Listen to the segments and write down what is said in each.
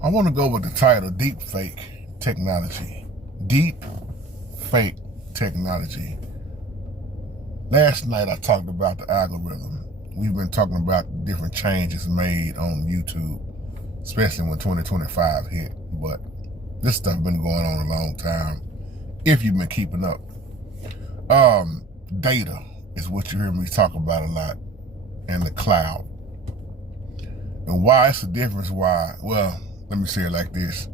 I want to go with the title, Deep Fake Technology. Deep Fake Technology. Last night I talked about the algorithm. We've been talking about different changes made on YouTube, especially when 2025 hit. But this stuff been going on a long time, if you've been keeping up. Data is what you hear me talk about a lot, and the cloud. And why it's the difference, well, let me say it like this.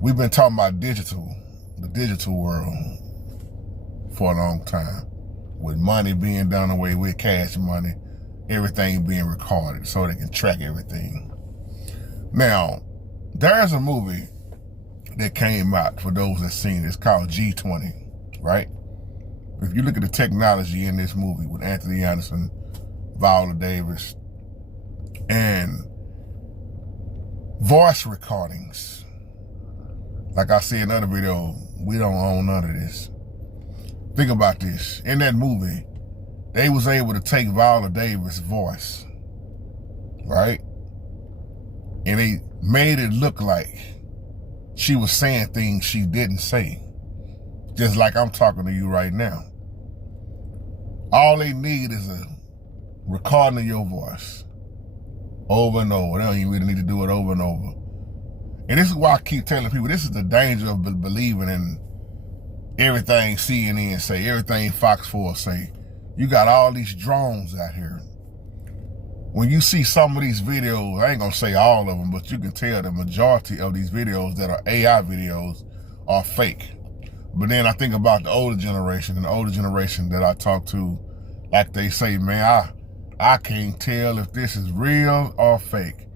We've been talking about the digital world for a long time, with money being done away with, cash money, everything being recorded so they can track everything. Now, there's a movie that came out, for those that seen it, it's called G20, right? If you look at the technology in this movie with Anthony Anderson, Viola Davis, and voice recordings, like I said in another video, we don't own none of this. Think about this. In that movie, they was able to take Viola Davis' voice, right? And they made it look like she was saying things she didn't say, just like I'm talking to you right now. All they need is a recording of your voice over and over. They don't even really need to do it over and over. And this is why I keep telling people, this is the danger of believing in everything CNN say, everything Fox 4 say. You got all these drones out here. When you see some of these videos, I ain't gonna say all of them, but you can tell the majority of these videos that are AI videos are fake. But then I think about the older generation, and the older generation that I talk to, like they say, man, I can't tell if this is real or fake.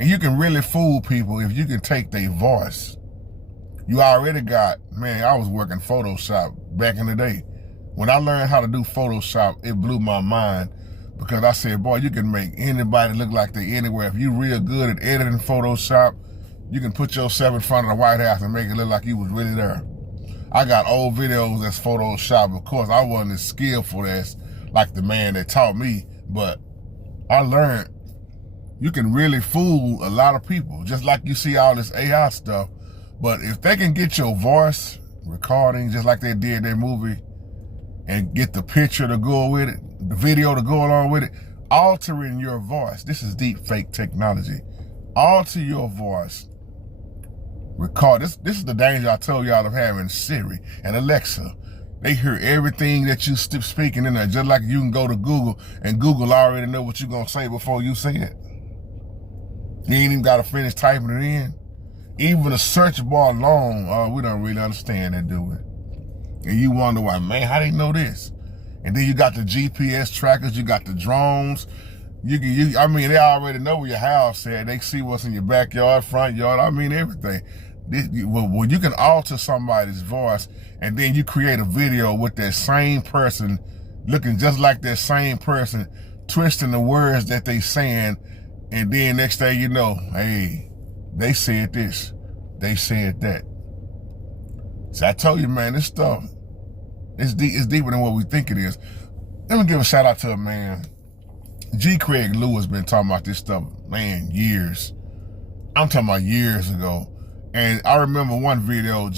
And you can really fool people if you can take their voice. You already got, man, I was working Photoshop back in the day. When I learned how to do Photoshop, it blew my mind, because I said, boy, you can make anybody look like they anywhere. If you real good at editing Photoshop, you can put yourself in front of the White House and make it look like you was really there. I got old videos that's Photoshop. Of course, I wasn't as skillful as like the man that taught me, but I learned you can really fool a lot of people, just like you see all this AI stuff. But if they can get your voice recording, just like they did their movie, and get the picture to go with it, the video to go along with it, altering your voice. This is deep fake technology. Alter your voice. Record. This is the danger I told y'all of having Siri and Alexa. They hear everything that you speaking in there, just like you can go to Google, and Google already know what you're going to say before you say it. You ain't even got to finish typing it in. Even a search bar alone, we don't really understand that, do we? And you wonder why, man, how they know this? And then you got the GPS trackers, you got the drones. I mean, they already know where your house at. They see what's in your backyard, front yard, I mean, everything. Well, you can alter somebody's voice, and then you create a video with that same person, looking just like that same person, twisting the words that they saying, and then next thing you know, hey, they said this, they said that. So I told you, man, this stuff, it's deeper than what we think it is. Let me give a shout out to a man. G. Craig Lewis been talking about this stuff, man, years. I'm talking about years ago. And I remember one video,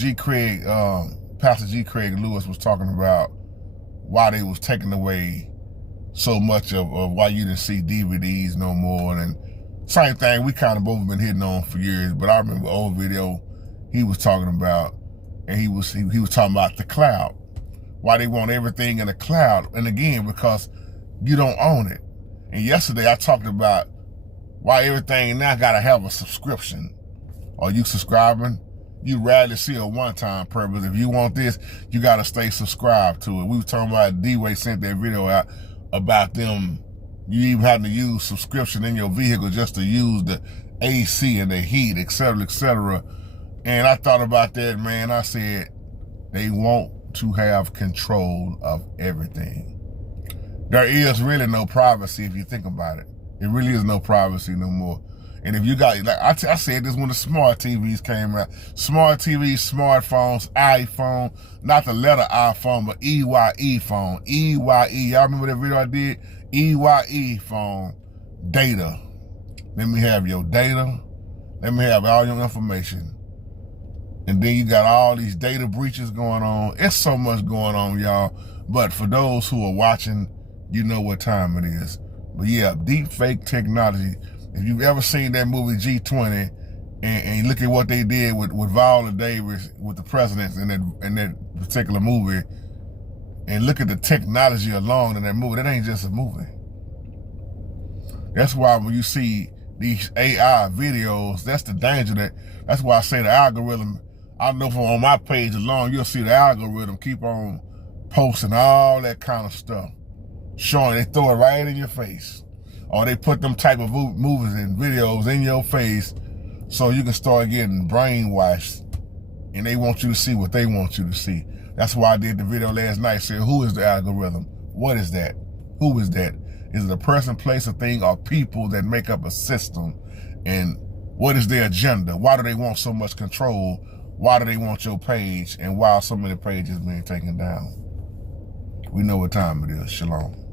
Pastor G. Craig Lewis was talking about why they was taking away so much of why you didn't see DVDs no more. And same thing, we kind of both been hitting on for years, but I remember old video he was talking about, and he was talking about the cloud. Why they want everything in the cloud. And again, because you don't own it. And yesterday I talked about why everything now gotta have a subscription. Are you subscribing? You rarely see a one-time purpose. If you want this, you gotta stay subscribed to it. We were talking about D-Way sent that video out about them, you even having to use subscription in your vehicle just to use the AC and the heat, et cetera, et cetera. And I thought about that, man. I said, they want to have control of everything. There is really no privacy if you think about it. It really is no privacy no more. And if you got, like I said this when the smart TVs came out. Smart TVs, smartphones, iPhone, not the letter iPhone, but EYE phone. EYE, y'all remember that video I did? EYE phone, data. Let me have your data. Let me have all your information. And then you got all these data breaches going on. It's so much going on, y'all. But for those who are watching, you know what time it is. But yeah, deep fake technology. If you've ever seen that movie G20, and you look at what they did with Viola Davis, with the presidents in that particular movie, and look at the technology alone in that movie, that ain't just a movie. That's why when you see these AI videos, that's the danger. That's why I say the algorithm, I know from on my page alone, you'll see the algorithm keep on posting all that kind of stuff, showing, they throw it right in your face. Or they put them type of movies and videos in your face so you can start getting brainwashed, and they want you to see what they want you to see. That's why I did the video last night saying, who is the algorithm? What is that? Who is that? Is it a person, place, a thing, or people that make up a system? And what is their agenda? Why do they want so much control? Why do they want your page? And why are so many pages being taken down? We know what time it is. Shalom.